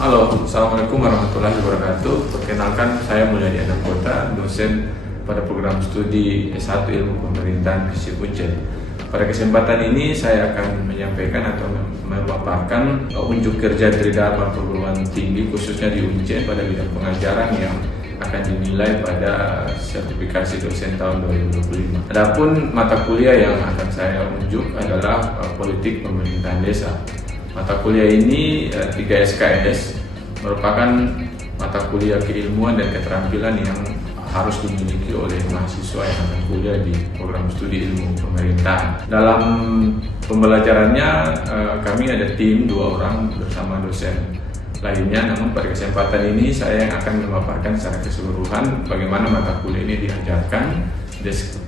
Halo, Assalamualaikum warahmatullahi wabarakatuh. Perkenalkan, saya Mulyadi Ananggota, dosen pada program studi S1 Ilmu Pemerintahan FISIP Uncen. Pada kesempatan ini saya akan menyampaikan atau memaparkan unjuk kerja Tridharma perguruan tinggi khususnya di Uncen pada bidang pengajaran yang akan dinilai pada sertifikasi dosen tahun 2025. Adapun mata kuliah yang akan saya unjuk adalah politik pemerintahan desa. Mata kuliah ini 3 SKS merupakan mata kuliah keilmuan dan keterampilan yang harus dimiliki oleh mahasiswa yang akan kuliah di program studi ilmu pemerintahan. Dalam pembelajarannya kami ada tim 2 orang bersama dosen lainnya, namun pada kesempatan ini saya yang akan memaparkan secara keseluruhan bagaimana mata kuliah ini diajarkan,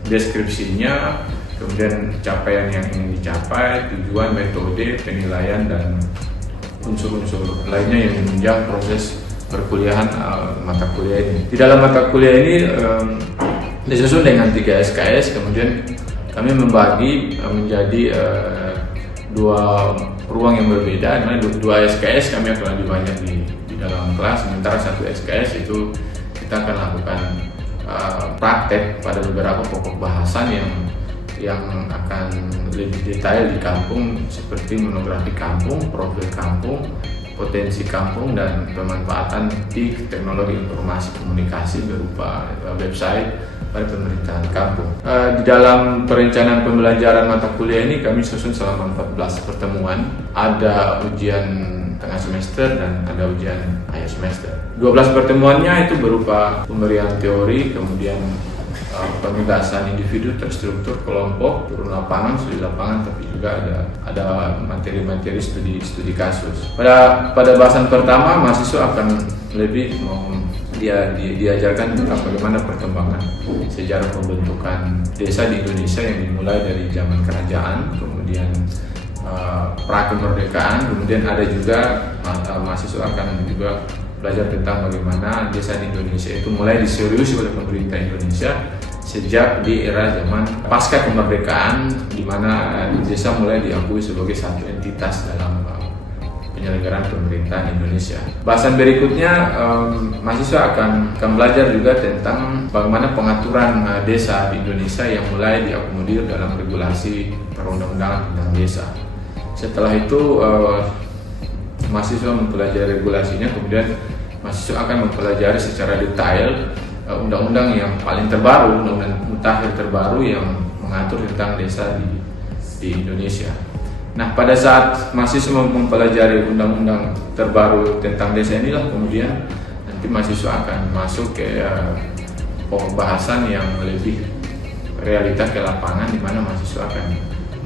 deskripsinya, kemudian capaian yang ingin dicapai, tujuan, metode, penilaian, dan unsur-unsur lainnya yang menunjang proses perkuliahan mata kuliah ini. Di dalam mata kuliah ini disusun dengan 3 SKS, kemudian kami membagi menjadi 2 ruang yang berbeda, dimana 2 SKS kami akan lebih banyak di dalam kelas, sementara 1 SKS itu kita akan lakukan praktek pada beberapa pokok bahasan yang akan lebih detail di kampung, seperti monografi kampung, profil kampung, potensi kampung, dan pemanfaatan TIK, teknologi informasi komunikasi berupa website pada pemerintahan kampung. Di dalam perencanaan pembelajaran mata kuliah ini kami susun selama 14 pertemuan. Ada ujian tengah semester dan ada ujian akhir semester. 12 pertemuannya itu berupa pemberian teori, kemudian penugasan individu terstruktur, kelompok, turun lapangan, studi lapangan, tapi juga ada materi-materi studi kasus. Pada bahasan pertama, mahasiswa akan lebih diajarkan tentang bagaimana perkembangan sejarah pembentukan desa di Indonesia yang dimulai dari zaman kerajaan, kemudian pra kemerdekaan, kemudian ada juga mahasiswa akan juga belajar tentang bagaimana desa di Indonesia itu mulai diseriusi oleh pemerintah Indonesia sejak di era zaman pasca kemerdekaan, di mana desa mulai diakui sebagai satu entitas dalam penyelenggaraan pemerintahan Indonesia. Bahasan berikutnya, mahasiswa akan belajar juga tentang bagaimana pengaturan desa di Indonesia yang mulai diakomodir dalam regulasi perundang-undangan tentang desa. Setelah itu mahasiswa mempelajari regulasinya, kemudian mahasiswa akan mempelajari secara detail undang-undang yang paling terbaru, undang-undang mutakhir terbaru yang mengatur tentang desa di Indonesia. Nah, pada saat mahasiswa mempelajari undang-undang terbaru tentang desa inilah kemudian nanti mahasiswa akan masuk ke pokok bahasan yang lebih realitas ke lapangan, di mana mahasiswa akan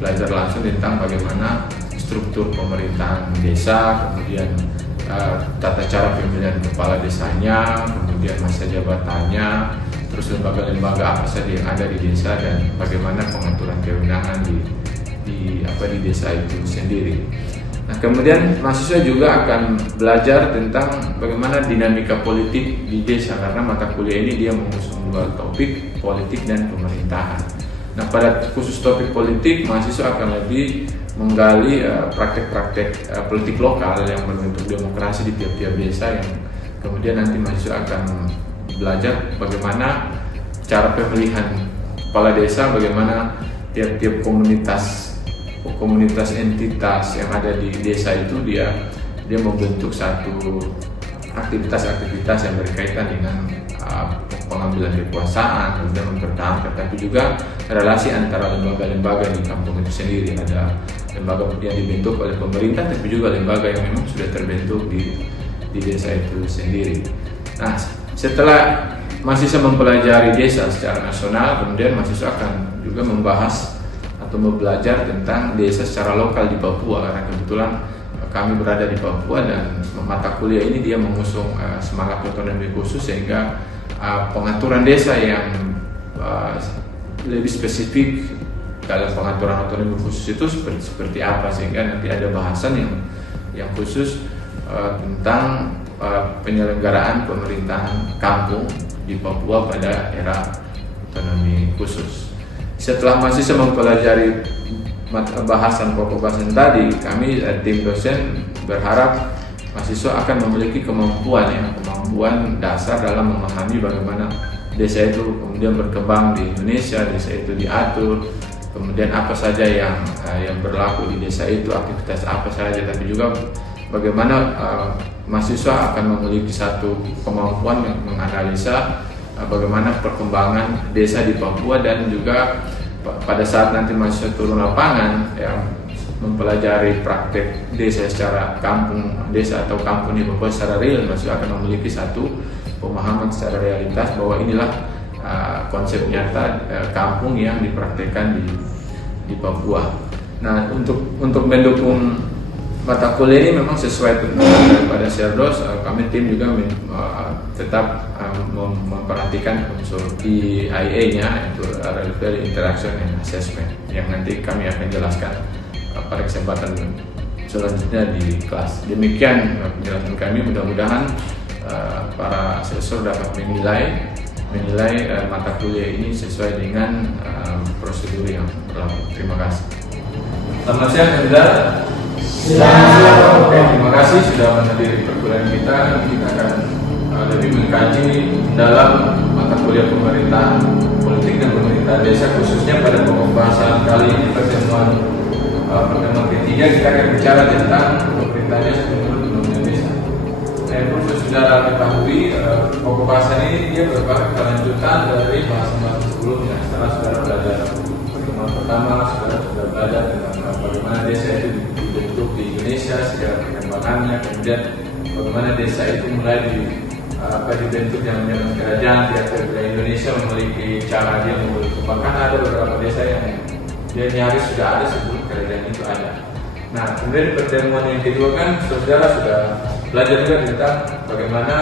belajar langsung tentang bagaimana struktur pemerintahan desa, kemudian tata cara pemilihan kepala desanya, kemudian masa jabatannya, terus lembaga-lembaga apa saja yang ada di desa, dan bagaimana pengaturan kewenangan di desa itu sendiri. Nah, kemudian mahasiswa juga akan belajar tentang bagaimana dinamika politik di desa, karena mata kuliah ini dia mengusung 2 topik, politik dan pemerintahan. Nah, pada khusus topik politik, mahasiswa akan lebih menggali praktek-praktek politik lokal yang berbentuk demokrasi di tiap-tiap desa, yang kemudian nanti mahasiswa akan belajar bagaimana cara pemilihan kepala desa, bagaimana tiap-tiap komunitas entitas yang ada di desa itu dia membentuk satu aktivitas-aktivitas yang berkaitan dengan pengambilan kekuasaan, kemudian mempertahankan, tapi juga relasi antara lembaga-lembaga di kampung itu sendiri. Ada lembaga yang dibentuk oleh pemerintah, tapi juga lembaga yang memang sudah terbentuk di desa itu sendiri. Nah, setelah mahasiswa mempelajari desa secara nasional, kemudian mahasiswa akan juga membahas atau belajar tentang desa secara lokal di Papua, karena kebetulan kami berada di Papua dan mata kuliah ini dia mengusung semangat otonomi khusus, sehingga pengaturan desa yang lebih spesifik dalam pengaturan otonomi khusus itu seperti apa, sehingga nanti ada bahasan yang khusus tentang penyelenggaraan pemerintahan kampung di Papua pada era otonomi khusus. Setelah mahasiswa mempelajari bahasan pokok bahasan tadi, kami tim dosen berharap mahasiswa akan memiliki kemampuan dasar dalam memahami bagaimana desa itu kemudian berkembang di Indonesia, desa itu diatur, kemudian apa saja yang berlaku di desa itu, aktivitas apa saja, tapi juga bagaimana mahasiswa akan memiliki satu kemampuan yang menganalisa bagaimana perkembangan desa di Papua, dan juga pada saat nanti mahasiswa turun lapangan yang mempelajari praktek desa secara desa atau kampung di Papua secara real, mahasiswa akan memiliki satu pemahaman secara realitas bahwa inilah konsep nyata kampung yang dipraktekkan di Papua. Nah, untuk mendukung mata kuliah ini memang sesuai daripada Serdos, kami tim juga tetap memperhatikan unsur EIA-nya, itu Reliability Interaction and Assessment, yang nanti kami akan jelaskan pada kesempatan selanjutnya di kelas. Demikian penjelasan kami, mudah-mudahan para asesor dapat menilai mata kuliah ini sesuai dengan prosedur yang berlaku. Terima kasih. Selamat siang, saudara. Oke, terima kasih sudah menghadiri perkuliahan kita. Kita akan lebih mengkaji dalam mata kuliah pemerintahan politik dan pemerintahan desa, khususnya pada pembahasan kali ini pertemuan ketiga. Kita akan bicara tentang pemerintahan desa menurut Undang-Undang Desa. Yang perlu saudara ketahui, pokok bahasan ini dia merupakan kelanjutan dari bahasan sebelumnya. Setelah saudara belajar pertemuan pertama, saudara sudah belajar tentang bagaimana desa itu dibentuk di Indonesia, segala perkembangannya, kemudian bagaimana desa itu mulai dibentuk yang zaman kerajaan, tiap-tiap wilayah Indonesia memiliki cara dia membentuk. Bahkan ada beberapa desa yang dia nyaris sudah ada sebelum kerajaan itu ada. Nah, kemudian pertemuan yang kedua kan saudara sudah belajar juga tentang bagaimana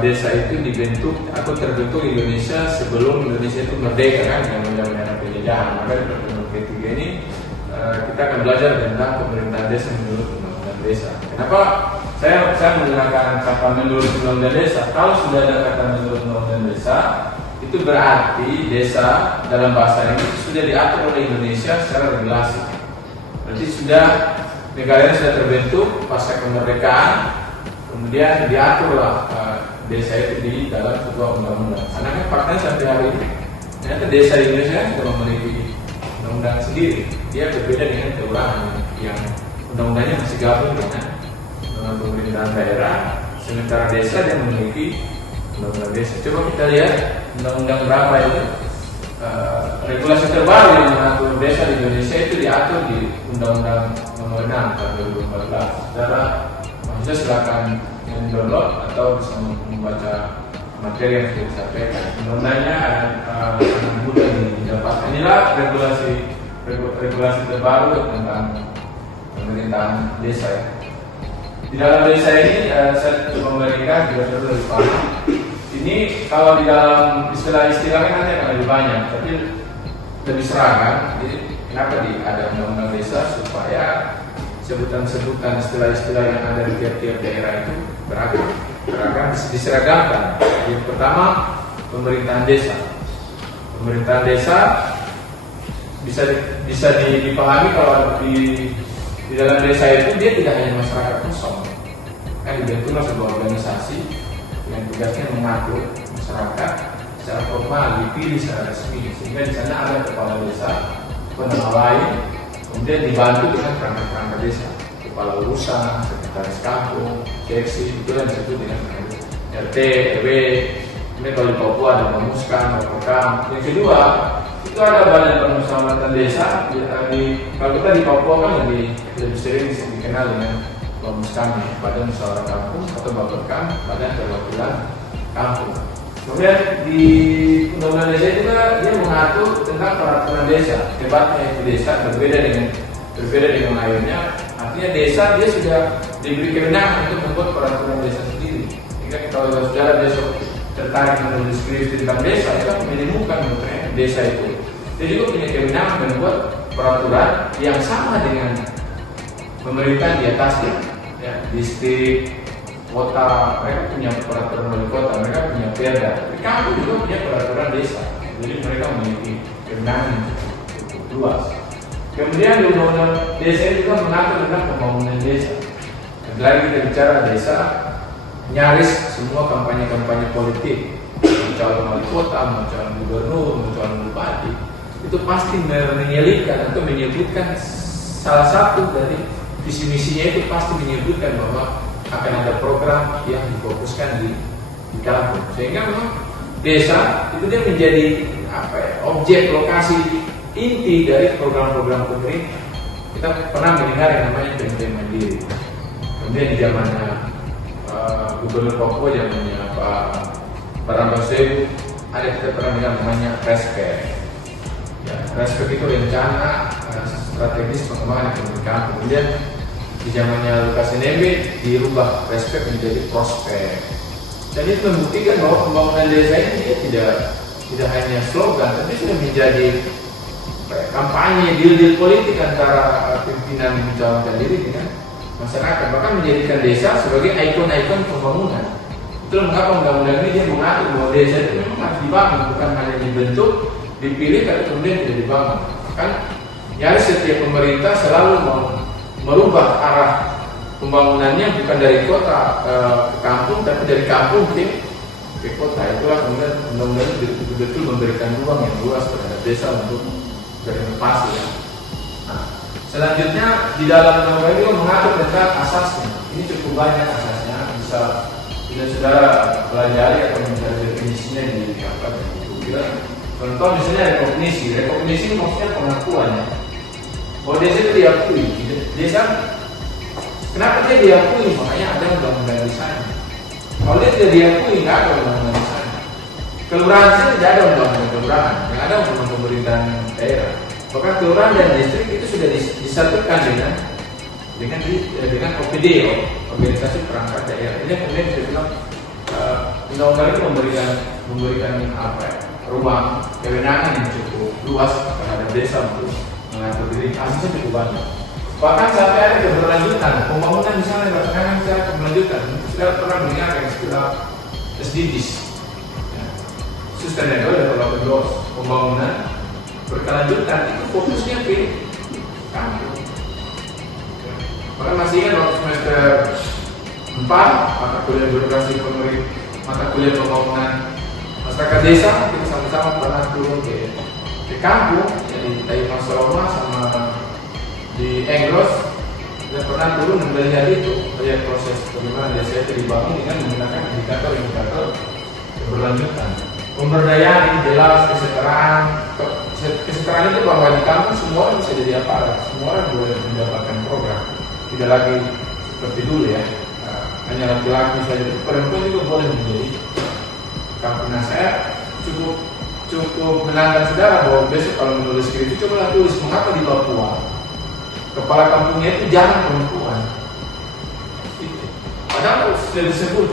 desa itu dibentuk atau terbentuk di Indonesia sebelum Indonesia itu merdeka kan, dengan undang-undang penjajahan. Maka di pertemuan ketiga ini kita akan belajar tentang pemerintahan desa menurut Undang-Undang Desa. Kenapa saya menggunakan kata menurut Undang-Undang Desa? Kalau sudah ada kata menurut Undang-Undang Desa, itu berarti desa dalam bahasa ini sudah diatur oleh Indonesia secara regulasi. Berarti negara ini sudah terbentuk pasca kemerdekaan, kemudian diaturlah desa itu di dalam sebuah undang-undang. Karena kan faktanya sampai hari ini ternyata desa di Indonesia sudah memiliki undang-undang sendiri. Dia berbeda dengan kelurahan yang undang-undangnya masih gabung dengan pemerintahan daerah, sementara desa yang memiliki undang-undang desa. Coba kita lihat undang-undang berapa itu. Regulasi terbaru yang mengatur desa di Indonesia itu diatur di Undang-Undang Nomor 6 tahun 2014. Saudara maksudnya silakan mendownload atau bisa membaca materi yang sudah disampaikan. Undang-undangnya sangat mudah didapatkan. Inilah regulasi terbaru tentang pemerintahan desa. Di dalam desa ini saya coba memberikan juga lebih paham. Ini kalau di dalam istilah-istilahnya nanti akan lebih banyak, tapi lebih seragam. Jadi kenapa ada undang-undang desa supaya sebutan-sebutan istilah-istilah yang ada di tiap-tiap daerah itu beragam diseragamkan. Yang pertama, pemerintahan desa. Pemerintahan desa bisa dipahami kalau di dalam desa itu dia tidak hanya masyarakat kosong, kan dibentuklah sebuah organisasi yang tugasnya mengatur masyarakat secara formal, dipilih secara resmi, sehingga di sana ada kepala desa, penengah lain, kemudian dibantu dengan perangkat-perangkat desa, kepala urusan, sekretaris kampung, seksi, itu yang disebut dengan RT, RW. Ini kalau di Papua ada Pemuskan, Bapakam. Yang kedua, itu ada badan permusyawaratan desa. Kalau kita di Papua kan lebih sering dikenal dengan Pemuskan, badan musyawarah kampung, atau Bapakam, badan perwakilan kampung. Kemudian di Undang-Undang Desa juga dia mengatur tentang peraturan desa. Hebatnya itu desa berbeda dengan lainnya. Artinya desa dia sudah diberi kewenangan untuk membuat peraturan desa sendiri. Jika kalau saudara besok tertarik menulis skripsi tentang desa, itu menemukan desa itu. Dia juga punya kewenangan membuat peraturan yang sama dengan pemerintah di atasnya. Ya, distrik, kota, mereka punya peraturan wali kota, mereka punya perda. Tapi kampung juga punya peraturan desa. Jadi mereka memiliki kewenangan cukup luas. Kemudian di Undang-Undang Desa juga mengatur tentang pembangunan desa. Lagi kita bicara desa, nyaris semua kampanye-kampanye politik, mau calon wali kota, mau calon gubernur, mau calon bupati, itu pasti menyelipkan atau menyebutkan salah satu dari visi misinya, itu pasti menyebutkan bahwa akan ada program yang difokuskan di kampung, sehingga memang desa itu dia menjadi objek lokasi inti dari program-program pemerintah. Kita pernah mendengar yang namanya PMT Mandiri. Kemudian di zamannya Gubernur Papua, zamannya Pak Barambasewu, ada kita pernah dengar namanya Respek. Ya, Respek itu rencana strategis pengembangan ekonomi kampung. Kemudian di zamannya Lukas NMB dirubah Respek menjadi Prospek. Dan itu membuktikan bahwa pembangunan desa ini tidak hanya slogan, tapi sudah menjadi kampanye, deal politik antara pimpinan mencalonkan diri dengan masyarakat, bahkan menjadikan desa sebagai ikon-ikon pembangunan. Itulah mengapa undang-undang ini dia mengatur bahwa desa itu memang harus dibangun, bukan hanya dibentuk, dipilih, tapi kemudian tidak dibangun. Kan nyaris setiap pemerintah selalu mau merubah arah pembangunannya, bukan dari kota ke kampung, tapi dari kampung ke kota. Itulah kemudian undang-undang itu betul-betul memberikan ruang yang luas terhadap desa untuk berinovasi. Ya. Nah, selanjutnya di dalam undang-undang itu mengatur tentang asasnya. Ini cukup banyak asasnya, bisa saudara pelajari atau mencari definisinya di buku. Contoh misalnya rekognisi. Rekognisi maksudnya pengakuan, ya. Bahwa desa itu diakui. Desa, kenapa dia diakui? Makanya ada undang-undang di sana. Kalau dia tidak diakui, nggak ada undang-undang di sana. Kelurahan sih tidak ada undang-undang kelurahan, yang ada undang-undang pemerintahan daerah. Bahkan kelurahan dan distrik itu sudah disatukan dengan OPD, organisasi perangkat daerah. Ini kemudian saya bilang undang-undang itu memberikan ruang kewenangan yang cukup luas terhadap desa untuk mengatur diri. Asasnya cukup banyak. Bahkan sampai ada keberlanjutan pembangunan di sana berdasarkan secara keberlanjutan. Sudah pernah mendengar yang istilah SDGs, Sustainable Development Goals, pembangunan berkelanjutan. Itu fokusnya ke kampung. Maka masih ingat waktu semester 4 mata kuliah birokrasi pemerintah, mata kuliah pembangunan masyarakat desa, kita sama-sama pernah turun ke kampung, jadi dari Masroma sama di Engros, kita pernah turun dan melihat proses bagaimana desa itu dibangun dengan menggunakan indikator-indikator keberlanjutan. Pemberdayaan yang jelas, kesetaraan itu bahwa di kampung semua orang bisa jadi aparat, semua orang boleh mendapatkan program, tidak lagi seperti dulu, ya, hanya laki-laki saja, perempuan juga boleh menjadi kampung. Nah, saya cukup menantang saudara bahwa besok kalau menulis skripsi, cobalah tulis mengapa di Papua kepala kampungnya itu jarang perempuan. Padahal sudah disebut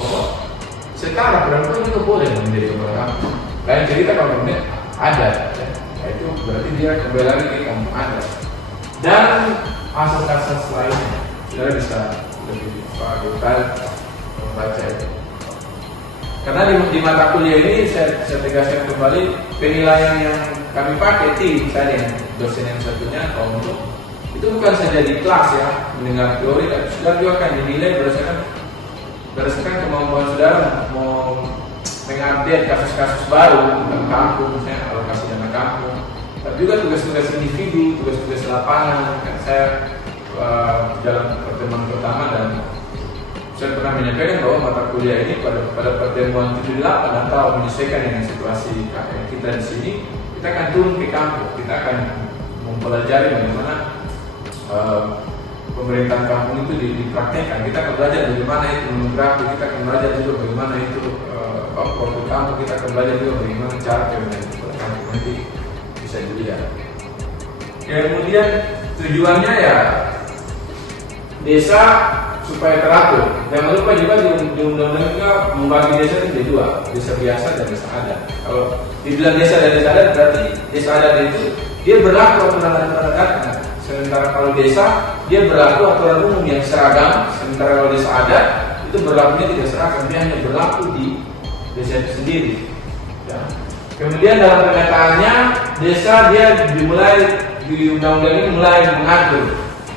bahwa setara perempuan juga boleh menjadi kepala kampung. Lain cerita kalau kemudian ada, ya. Itu berarti dia kembali lagi ke kampung adat. Dan asas-asas lainnya, saudara bisa lebih detail membaca itu. Karena di mata kuliah ini saya tegaskan kembali, penilaian yang kami pakai tim saya dengan dosen yang satunya untuk itu bukan saja di kelas, ya, mendengar teori, tapi saudara juga akan dinilai berdasarkan kemampuan saudara mau mengupdate kasus-kasus baru tentang kampung, misalnya alokasi dana kampung, tapi juga tugas-tugas individu, tugas-tugas lapangan. Kan saya dalam pertemuan pertama dan saya pernah menyampaikan bahwa mata kuliah ini pada pertemuan 78 atau menyesuaikan dengan situasi kita di sini, kita akan turun ke kampung, kita akan mempelajari bagaimana pemerintahan kampung itu dipraktekkan. Kita akan belajar bagaimana itu demografi, kita akan belajar juga bagaimana itu profil kampung, kita akan belajar juga bagaimana cara kementerian kampung nanti bisa dilihat. Kemudian tujuannya, ya, desa supaya teratur. Jangan lupa juga di undang-undang juga membagi desa itu jadi dua, desa biasa dan desa adat. Kalau dibilang desa dan desa adat, berarti desa adat itu dia berlaku aturan-aturan adatnya. Sementara kalau desa dia berlaku aturan umum yang seragam. Sementara kalau desa adat itu berlakunya tidak seragam, dia hanya berlaku di desa itu sendiri. Ya. Kemudian dalam penetapannya desa dia dimulai di undang-undang ini mulai mengatur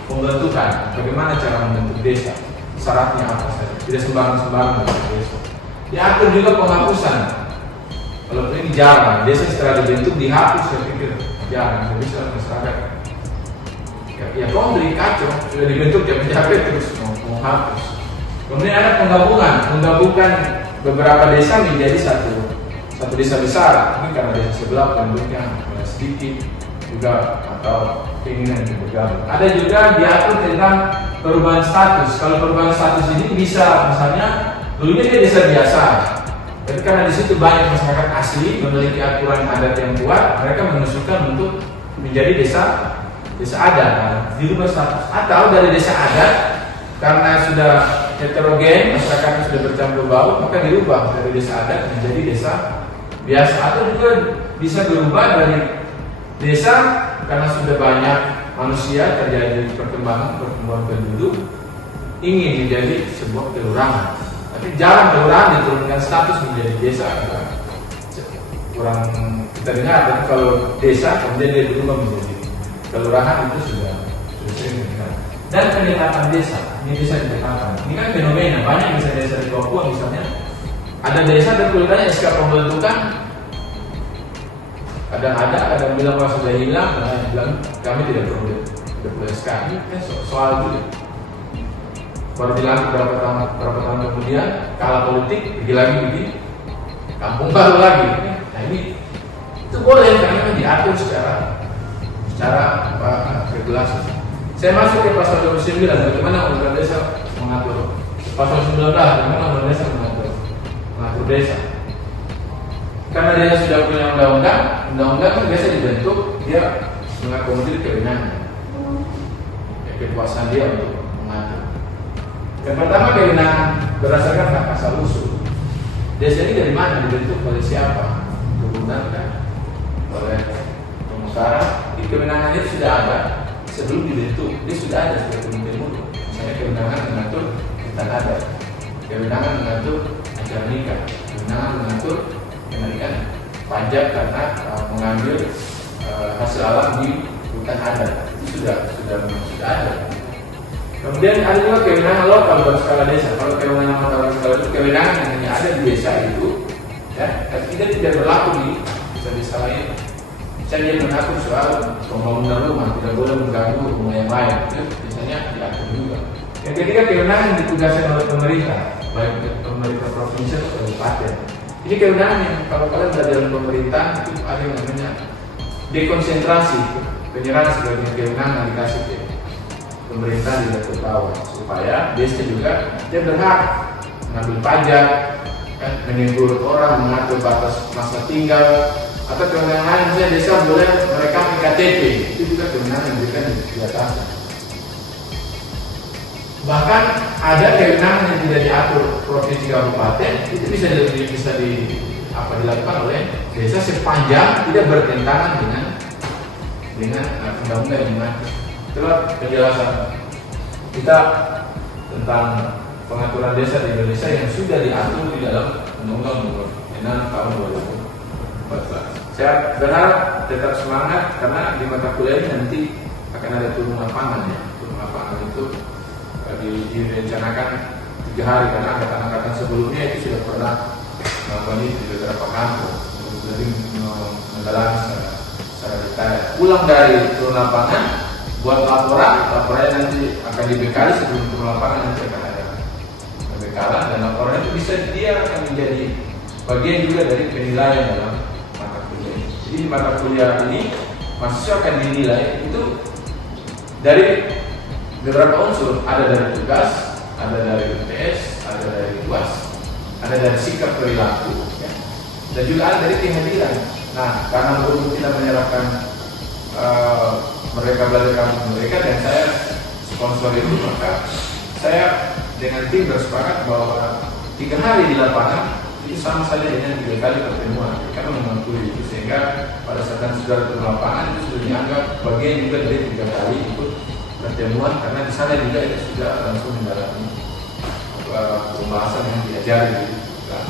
pembentukan, bagaimana cara membentuk desa, syaratnya apa saja, tidak sembarang-sembarang membentuk desa. Diatur juga penghapusan. Kalau ini jarang, desa setelah dibentuk dihapus, saya pikir jarang, tidak bisa masyarakat. Ya kau beli kacau, sudah dibentuk capek-capek terus mau hapus. Kemudian ada menggabungkan beberapa desa menjadi satu desa besar. Mungkin karena desa sebelah penduduknya sedikit juga atau keinginan untuk bergabung. Ada juga diatur tentang perubahan status. Kalau perubahan status ini bisa misalnya dulunya dia desa biasa, tapi karena di situ banyak masyarakat asli memiliki aturan adat yang kuat, mereka mengusulkan untuk menjadi desa adat, dirubah status. Atau dari desa adat karena sudah heterogen, masyarakatnya sudah bercampur baur, maka dirubah dari desa adat menjadi desa biasa. Atau juga bisa berubah dari desa karena sudah banyak manusia, terjadi pertumbuhan penduduk, ingin menjadi sebuah kelurahan. Tapi jarang kelurahan diturunkan status menjadi desa. Kurang kita dengar, tapi kalau desa kemudian dia berubah menjadi kelurahan itu sudah sering dengar. Dan penetapan desa, ini desa ditetapkan. Ini kan fenomena, banyak misalnya desa di Papua misalnya, ada desa dan kelurahannya SK pembentukan, kadang bilang kalau sudah hilang, kadang bilang kami tidak perlu SK. Ini kan soal itu. Baru dilantik berapa tahun kemudian, kalah politik, pergi lagi di kampung baru lagi. Nah ini itu boleh karena diatur secara regulasi. Saya masuk ke pasal 29, bagaimana undang desa mengatur. Pasal 19, bagaimana undang desa mengatur desa. Karena dia sudah punya undang-undang biasa dibentuk, dia mengakomodir kewenangan, kekuasaan dia untuk mengatur. Yang pertama kewenangan berdasarkan hak asal usul. Desa ini dari mana, dibentuk oleh siapa, kemudian oleh pengusaha. Di kewenangan itu sudah ada sebelum dibentuk, dia sudah ada sebagai pemimpin umum. Misalnya kewenangan mengatur tentang adat, kewenangan mengatur acara nikah, kewenangan mengatur kenaikan pajak karena mengambil hasil alam di hutan adat. Itu sudah ada. Kemudian ada juga kewenangan lokal berskala desa. Kalau kewenangan lokal berskala itu kewenangan yang hanya ada di desa itu, ya, tidak berlaku di desa-desa lain. Misalnya dia mengatur soal pembangunan rumah, tidak boleh mengganggu rumah yang lain. Itu biasanya diatur juga. Yang ketiga kewenangan yang ditugaskan oleh pemerintah, baik pemerintah provinsi atau kabupaten. Ini kewenangan yang kalau kalian belajar dalam pemerintahan itu ada yang namanya dekonsentrasi, penyerahan sebagai kewenangan dikasih ke pemerintah di level bawah supaya desa juga dia berhak mengambil pajak, kan, menegur orang, mengatur batas masa tinggal, atau kewenangan lain misalnya desa boleh merekam KTP, itu juga kewenangan yang diberikan di atas. Bahkan ada kewenangan yang tidak diatur provinsi kabupaten, itu bisa dilakukan oleh desa sepanjang tidak bertentangan dengan undang-undang yang mengatur. Itulah penjelasan kita tentang pengaturan desa di Indonesia yang sudah diatur di dalam Undang-Undang Nomor 6 Tahun 2014. Saya berharap tetap semangat karena di mata kuliah ini nanti akan ada turun lapangan ya. Turun lapangan itu direncanakan 3 hari karena angkatan-angkatan sebelumnya itu sudah pernah melakukan itu di beberapa kampung untuk lebih mendalami secara detail. Pulang dari turun lapangan, buat laporan nanti akan dibekali sebelum turun lapangan, nanti akan ada pembekalan dan laporan itu bisa dia akan menjadi bagian juga dari penilaian dalam mata kuliah ini. Jadi di mata kuliah ini mahasiswa akan dinilai itu dari beberapa unsur, ada dari tugas, ada dari UTS, ada dari UAS, ada dari sikap perilaku, ya, dan juga ada dari kehadiran. Nah, karena belum kita menyerahkan mereka belajar kampus mereka dan saya sponsor itu, maka saya dengan tim bersepakat bahwa 3 hari di lapangan itu sama saja dengan 3 kali pertemuan. Karena memantui itu sehingga pada saat sudah turun lapangan itu sudah dianggap bagian juga dari 3 kali ikut pertemuan karena di sana juga itu sudah langsung mendalami pembahasan yang diajari di kelas.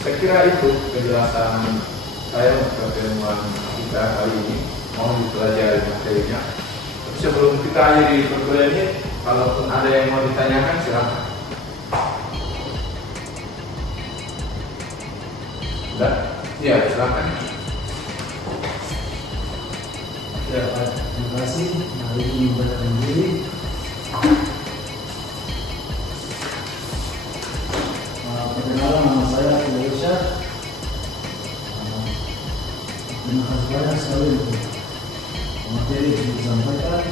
Saya kira itu penjelasan saya untuk pertemuan kita kali ini. Mau dipelajari materinya. Tapi sebelum kita akhiri perkuliahan ini, kalau ada yang mau ditanyakan silakan. Udah? Ya, silakan. Ya, Pak, terima kasih. Hari ini memperkenalkan diri. Perkenalan, nama saya Abdul Irsyad. Terima kasih banyak sekali untuk materi yang disampaikan.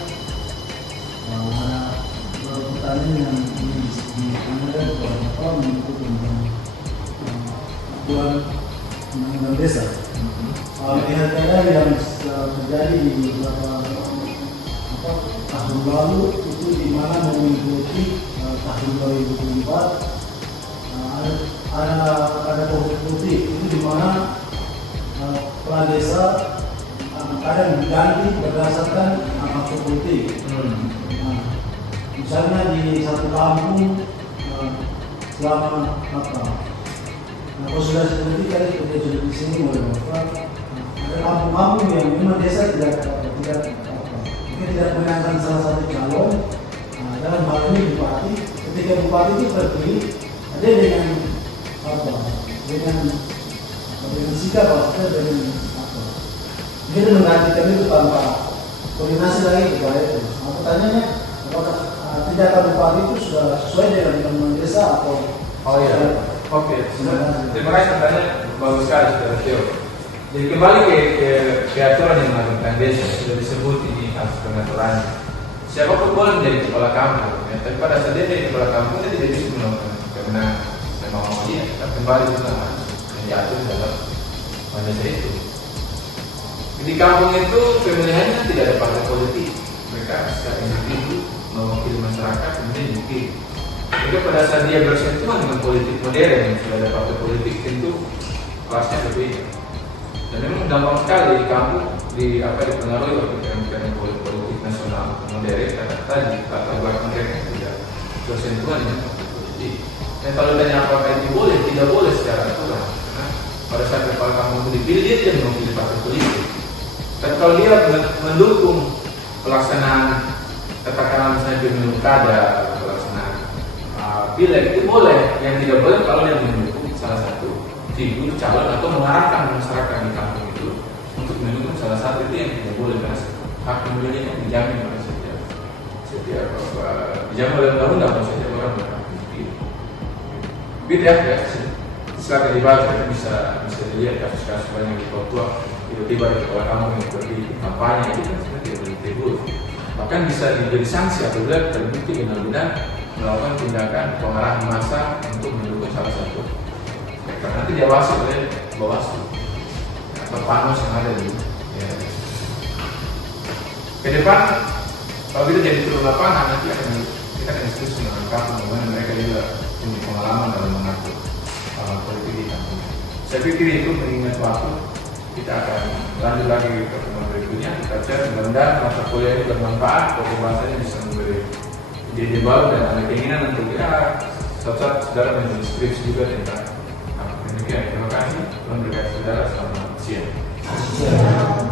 Ada beberapa pertanyaan yang ingin ditanyakan kepada Bapak menyangkut tentang aturan undang-undang desa. Lihat-lihat yang terjadi di beberapa tahun lalu itu di mana mengikuti tahun 2024 ada konflik itu di mana kepala desa kadang diganti berdasarkan faktor politik. Misalnya di satu kampung selama konsolidasi politik tadi kita sudah di sini mulai ada kampung-kampung yang memang desa tidak menangkan salah satu calon. Dalam hal ini bupati, ketika bupati itu terpilih, ada dengan sikap dengan dia menggantikan itu tanpa koordinasi lagi kepada itu. Pertanyaannya, apakah tindakan bupati itu sudah sesuai dengan undang-undang desa atau? Oh iya, oke. Terima kasih, pertanyaan bagus sekali, Saudara Theo. Jadi kembali ke aturan yang melakukan desa, sudah disebut ini kasus pengaturan. Siapapun boleh menjadi kepala kampung, ya. Tapi pada saat dia jadi kepala kampung dia tidak bisa melakukan kewenangan mau dia. Kita kembali juga yang diatur dalam desa itu. Di kampung itu pemilihannya tidak ada partai politik, mereka secara individu mewakili masyarakat kemudian dipilih. Jadi pada saat dia bersentuhan dengan politik modern yang sudah ada partai politik tentu kelasnya berbeda. Dan memang gampang sekali di kampung dipengaruhi oleh pikiran politik nasional modern karena tadi latar belakang mereka tidak bersentuhan dengan partai politik. Dan kalau ditanya apakah itu boleh, tidak boleh secara aturan. Nah, pada saat kepala kampung itu dipilih dia tidak mewakili partai politik. Dan kalau dia mendukung pelaksanaan katakanlah misalnya pemilu kada, pelaksanaan pileg itu boleh. Yang tidak boleh kalau dia mendukung salah satu figur calon atau mengarahkan masyarakat di kampung itu untuk mendukung salah satu, itu yang tidak boleh karena hak pemilih yang dijamin oleh setiap dijamin oleh undang-undang kalau setiap orang berhak memilih. Gitu ya. Silakan dibaca, bisa dilihat kasus-kasus banyak di Papua. Tiba-tiba ada kepala kampung yang pergi kampanye itu kan sebenarnya tidak boleh tegur. Bahkan bisa diberi sanksi apabila terbukti benar-benar melakukan tindakan pengarahan massa untuk mendukung salah satu. Karena nanti diawasi oleh Bawaslu atau Panos yang ada di ya. Ke depan kalau kita jadi turun lapangan nanti kita akan diskusi dengan kampung bagaimana mereka juga punya pengalaman dalam mengatur politik di kampung. Saya pikir itu mengingat waktu. Kita akan lanjut lagi ke pertemuan berikutnya. Kita cek mudah-mudahan mata kuliah ini bermanfaat, pembahasannya bisa memberi ide baru dan ada keinginan untuk saudara saudara menulis skripsi juga tentang demikian. Terima kasih. Tuhan berkati saudara. Selamat siang.